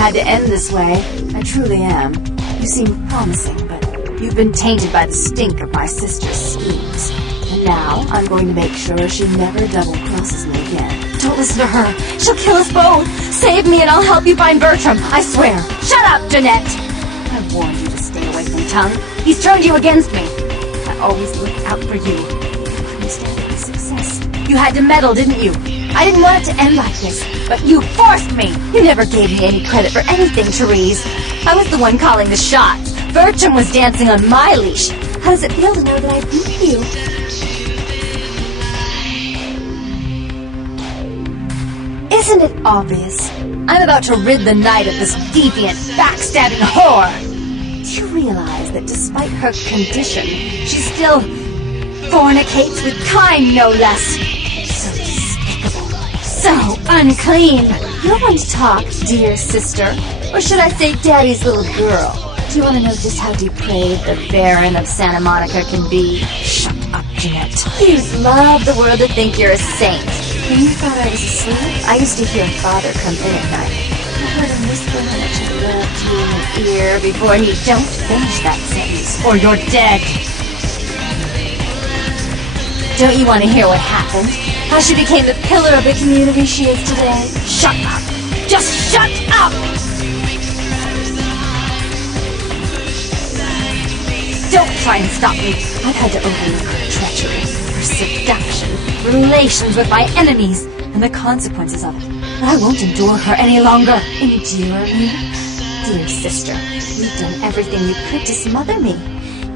had to end this way. I truly am. You seem promising, but you've been tainted by the stink of my sister's schemes. And now I'm going to make sure she never double-crosses me again. Don't listen to her. She'll kill us both. Save me and I'll help you find Bertram. I swear. Shut up, Jeanette. I warned you to stay away from Tongue. He's turned you against me. I always look out for you. You couldn't stand any success. You had to meddle, didn't you? I didn't want it to end like this, but you forced me. You never gave me any credit for anything, Therese. I was the one calling the shots. Bertram was dancing on my leash. How does it feel to know that I beat you? Isn't it obvious? I'm about to rid the night of this deviant, backstabbing whore. Do you realize that despite her condition, she still fornicates with kind, no less? So despicable. So unclean. You want to talk, dear sister? Or should I say daddy's little girl? Do you want to know just how depraved the Baron of Santa Monica can be? Shut up, Jeanette. You'd love the world to think you're a saint. When you thought I was asleep, I used to hear Father come in at night. I heard him whisper how much he loved you in your ear before he don't finish that sentence, or you're dead. Don't you want to hear what happened? How she became the pillar of the community she is today? Shut up! Just shut up! Don't try and stop me. I've had to overlook her treachery, her seduction, relations with my enemies, and the consequences of it. But I won't endure her any longer. Endure me? Dear sister, you've done everything you could to smother me.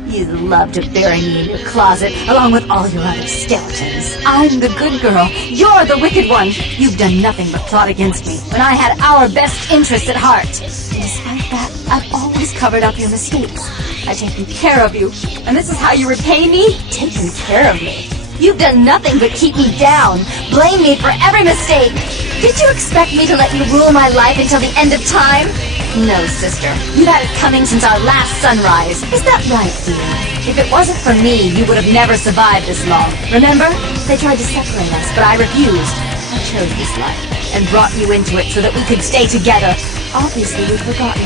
You'd love to bury me in your closet, along with all your other skeletons. I'm the good girl. You're the wicked one. You've done nothing but plot against me, when I had our best interests at heart. And despite that, I've always covered up your mistakes. I've taken care of you, and this is how you repay me? Taken care of me? You've done nothing but keep me down, blame me for every mistake. Did you expect me to let you rule my life until the end of time? No, sister. You've had it coming since our last sunrise. Is that right, dear? If it wasn't for me, you would have never survived this long. Remember? They tried to separate us, but I refused. I chose this life, and brought you into it so that we could stay together. Obviously, we've forgotten.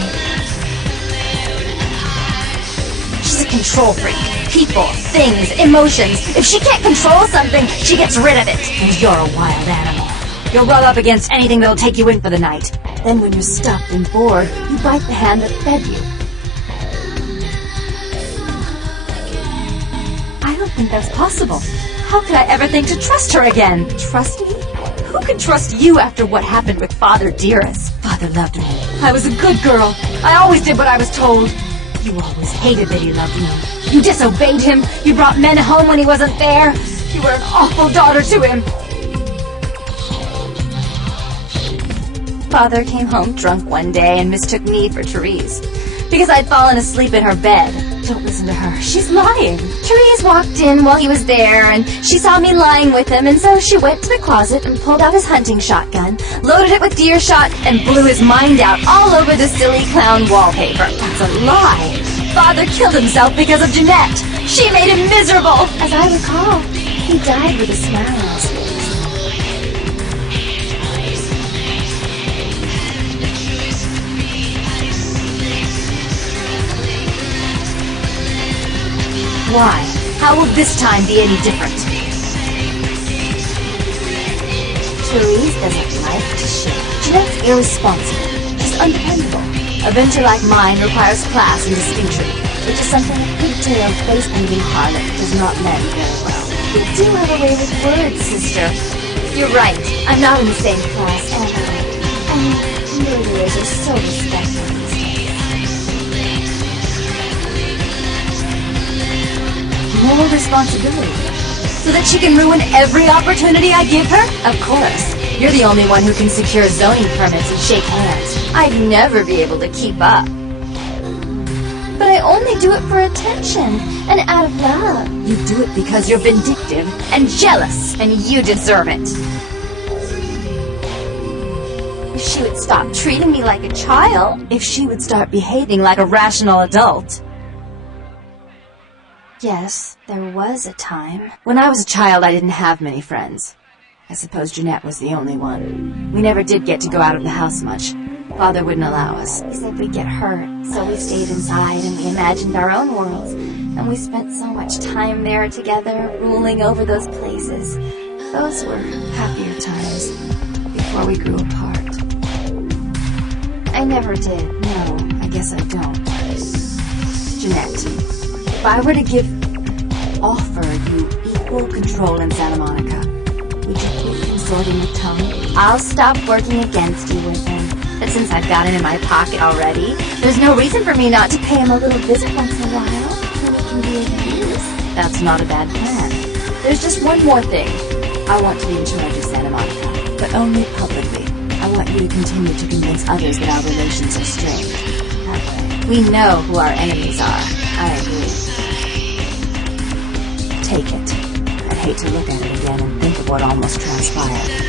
She's a control freak. People, things, emotions. If she can't control something, she gets rid of it. And you're a wild animal. You'll rub up against anything that'll take you in for the night. Then when you're stuffed and bored, you bite the hand that fed you. I don't think that's possible. How could I ever think to trust her again? Trust me? Who could trust you after what happened with Father Dearest? Father loved me. I was a good girl. I always did what I was told. You always hated that he loved me. You disobeyed him. You brought men home when he wasn't there. You were an awful daughter to him. Father came home drunk one day and mistook me for Therese because I'd fallen asleep in her bed. Don't listen to her. She's lying. Therese walked in while he was there, and she saw me lying with him, and so she went to the closet and pulled out his hunting shotgun, loaded it with deer shot, and blew his mind out all over the silly clown wallpaper. That's a lie. Father killed himself because of Jeanette. She made him miserable. As I recall, he died with a smile on his face. Why? How will this time be any different? Therese doesn't like to share. Jeanette's irresponsible. She's undependable. A venture like mine requires class and distinction, which is something a pigtailed, face-painting harlot does not lend very well. You do have a way with words, sister. You're right. I'm not in the same class, am I? And murderers are so respectful these days. More responsibility, so that she can ruin every opportunity I give her? Of course. You're the only one who can secure zoning permits and shake hands. I'd never be able to keep up. But I only do it for attention, and out of love. You do it because you're vindictive and jealous, and you deserve it. If she would stop treating me like a child, if she would start behaving like a rational adult. Yes, there was a time. When I was a child, I didn't have many friends. I suppose Jeanette was the only one. We never did get to go out of the house much. Father wouldn't allow us. He said we'd get hurt, so we stayed inside and we imagined our own worlds. And we spent so much time there together, ruling over those places. Those were happier times, before we grew apart. I never did. No, I guess I don't. Jeanette, if I were to offer you equal control in Santa Monica, would you quit consorting with Tom? I'll stop working against you with him. But since I've got him in my pocket already, there's no reason for me not to pay him a little visit once in a while, so we can be of use. That's not a bad plan. There's just one more thing. I want to be in charge of Santa Monica, but only publicly. I want you to continue to convince others that our relations are strained. That way, we know who our enemies are. I agree. Take it. I'd hate to look at it again and think of what almost transpired.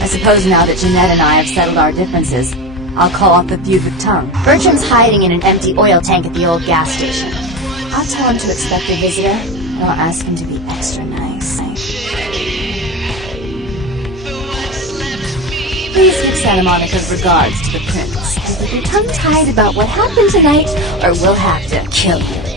I suppose now that Jeanette and I have settled our differences, I'll call off the feud with Tongue. Bertram's hiding in an empty oil tank at the old gas station. I'll tell him to expect a visitor, and I'll ask him to be extra nice. Please give Santa Monica's regards to the prince. You're tongue-tied about what happened tonight, or we'll have to kill you.